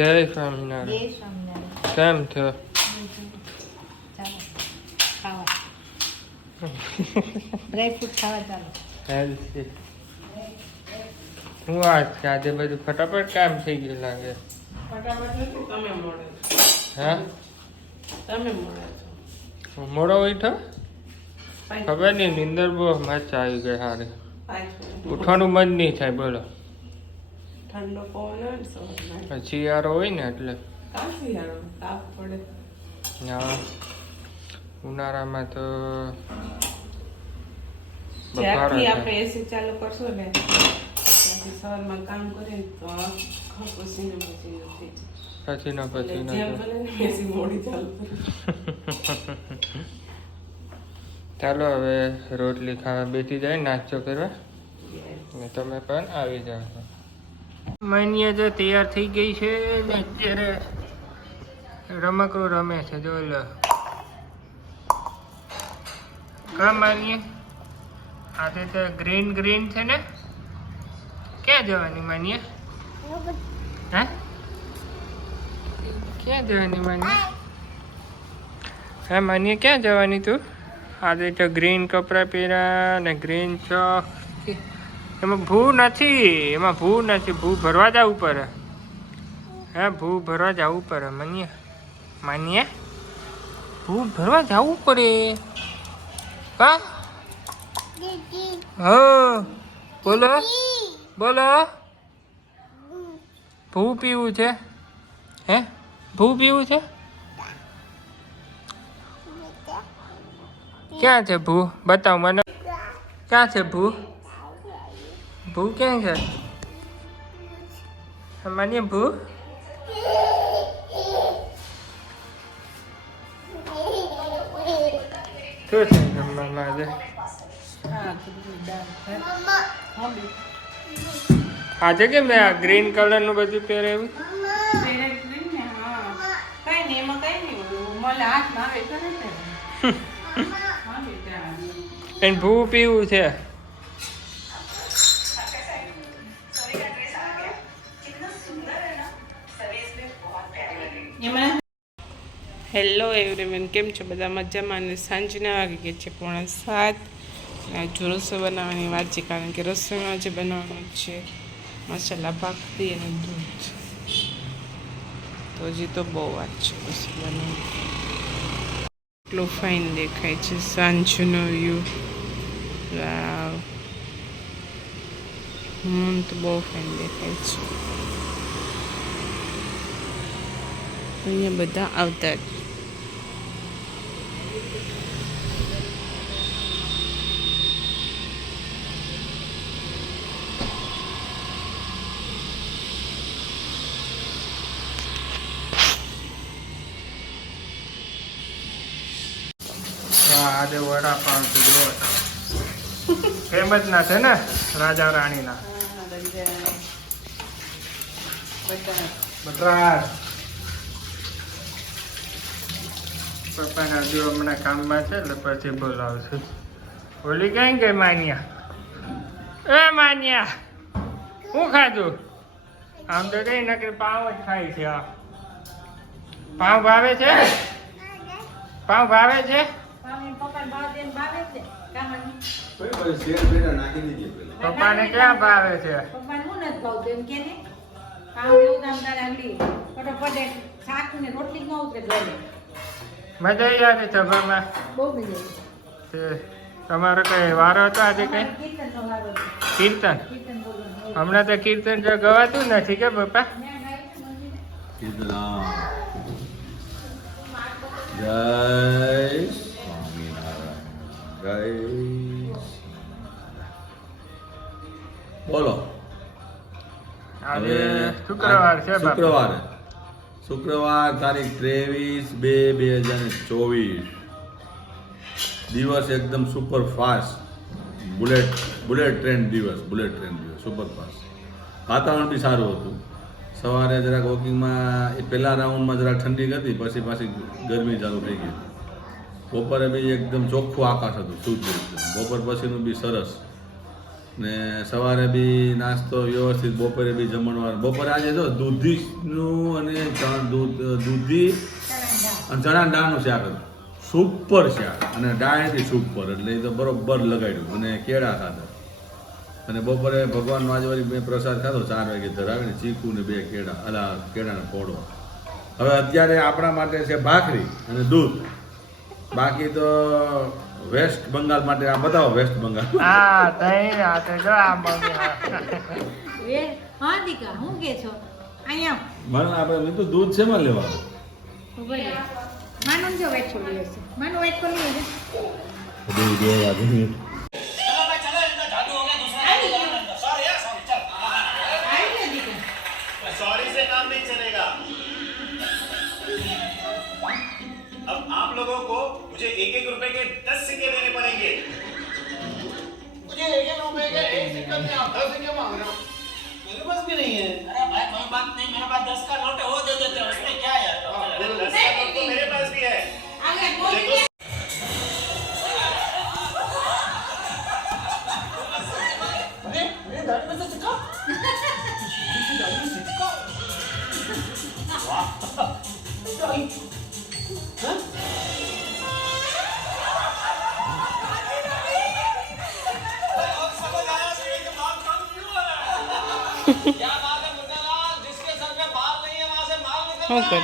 જય સ્વામિનારાયણ. કેમ છો? ડ્રાયફ્રૂટ ખાવા ચાલો. હેલ્થી. હું વાત છે આજે બધું ફટાફટ કામ થઈ ગયું લાગે. ફટાફટ નથી, તમે મોડે છો. હા તમે મોડે છો. મોડો ઉઠો? ખબર નહીં, નીંદર બહુ મસ્ત આવી ગઈ સારી. ઉઠવાનું મન નહીં થાય બોલો. ઠંડો પવન હોય ને સવારમાં. શિયાળો હોય ને એટલે. કાંથી યાર તાપ પડે. હા ઉનાળામાં તો જ્યારથી આપણે એસી ચાલુ કરશું ને ત્યાંથી સવારમાં કામ કરીએ તો આખો પસીનો પસીનો થઈ જાય. પછીનો પછીનો જેમ બને ને એસી મોડી ચાલુ કરીએ. ચાલો હવે રોટલી ખાવા બેસી જાય, નાસ્તો કરવા. ને તમે પણ આવી જાઓ. મનિયા જો તૈયાર થઈ ગઈ છે ને અત્યારે રમકડું રમે છે. જો લો કા માનીએ આજે તો ગ્રીન ગ્રીન છે ને. ક્યાં જવાની માનીએ? હા ક્યાં જવાની માનીએ? હા માનીએ ક્યાં જવાની તું? આજે તો ગ્રીન કપડાં પહેર્યા ને ગ્રીન ચોક. એમાં ભૂ નથી, એમાં ભૂ નથી. ભૂ ભરવા જવું પડે. હા ભૂ ભરવા જવું પડે માનીએ. માનીએ ભૂ ભરવા જવું પડે. કા હા બોલો બોલો. ભૂ પીવું છે? હે ભૂ પીવું છે? ક્યાં છે ભૂ? બતાવ મને. ક્યાં છે ભૂ? ભૂ ક્યાં છે? માનીએ ભૂ શું છે જમવામાં આજે? આજે કેમ ને આ ગ્રીન કલર નું બધું પહેરેલું? એને ભૂ પીવું છે. હેલો એવરીવન, કેમ છો બધા? મજામાં. અને સાંજના વાગી ગઈ છે 6:45. હજુ રસોઈ બનાવવાની વાત છે, કારણ કે રસોઈમાં જે બનાવવાનું છે મસાલા ભાખરી અને દૂધ. તો હજી તો બહુ વાત છે રસોઈ બનાવવાની. એટલું ફાઇન દેખાય છે સાંજનો વ્યૂ. વાવ, તો બહુ ફાઇન દેખાય છે. અહીંયા બધા આવતા જ. આજે વડાપાવ ફેમસ ના છે ને રાજા રાણીના. બટરાસ પપ્પાના જો હમણાં કામમાં છે એટલે પછી બોલાવશું. ઓલી ક્યાં ગઈ માન્યા? એ માન્યા શું ખાધું? આમ તો કઈ નકરી પાવ જ ખાય છે. આ પાવ ભાવે છે? પાવ ભાવે છે? પપ્પાને ક્યાં ભાવે છે? મજા આવી સભામાં? તમારો કઈ વારો હતો આજે? કઈ કીર્તન? હમણાં તો કીર્તન જો ગવાતું નથી કે પપ્પા? જય સ્વામિનારાયણ. જય બોલો. આજે શુક્રવાર છે. શુક્રવાર તારીખ 23/2/2024. દિવસ એકદમ સુપર ફાસ્ટ. બુલેટ ટ્રેન દિવસ સુપર ફાસ્ટ. વાતાવરણ બી સારું હતું. સવારે જરાક વોકિંગમાં પહેલા રાઉન્ડમાં જરાક ઠંડી હતી, પછી પાછી ગરમી ચાલુ થઈ ગઈ. બપોરે બી એકદમ ચોખ્ખું આકાશ હતું, શુદ્ધ એકદમ. બપોર પછીનું બી સરસ. ને સવારે બી નાસ્તો વ્યવસ્થિત, બપોરે બી જમણવાર. બપોરે આજે જો દૂધીનું અને દૂધી અને ચણા દાળનું શાક હતું. સુપર શાક અને દાળ બી સુપર, એટલે એ તો બરોબર લગાડ્યું. અને કેળા ખાધા. અને બપોરે ભગવાનનો આજે વળી મેં પ્રસાદ ખાધો 4 વાગે ધરાવીને, ચીકુ ને 2 કેળા, કેળાનો પોળો. હવે અત્યારે આપણા માટે છે ભાખરી અને દૂધ. બાકી તો વેસ્ટ બંગાળ માટે આ બતાવો. વેસ્ટ બંગાળ હા દહીં આ તો જો આ મમ્મી એ હા દીકા હું કે છો અહીંયા મને આપણે મેં તો દૂધ છે માં લેવા. ઉભો રહે. માનું જો વેટ છોડી હશે માનું વેટ કરી લેજે सॉरी से काम नहीं चलेगा. अब आप लोगों को मुझे 1-1 रुपए के 10 सिक्के देने पड़ेंगे. मुझे 1-1 रुपए के 1 सिक्का में आप 10 सिक्के मांग रहे हो. मेरे पास भी नहीं है. अरे भाई कोई बात नहीं, मेरे पास 10 का नोट है, वो दे देते हैं. उसमें क्या है यार. 10 का नोट तो मेरे पास भी है. आगे बोल मेरे दाढ़ी में से सिक्का. दाढ़ी में सिक्का. वाह. हाँ? શું કર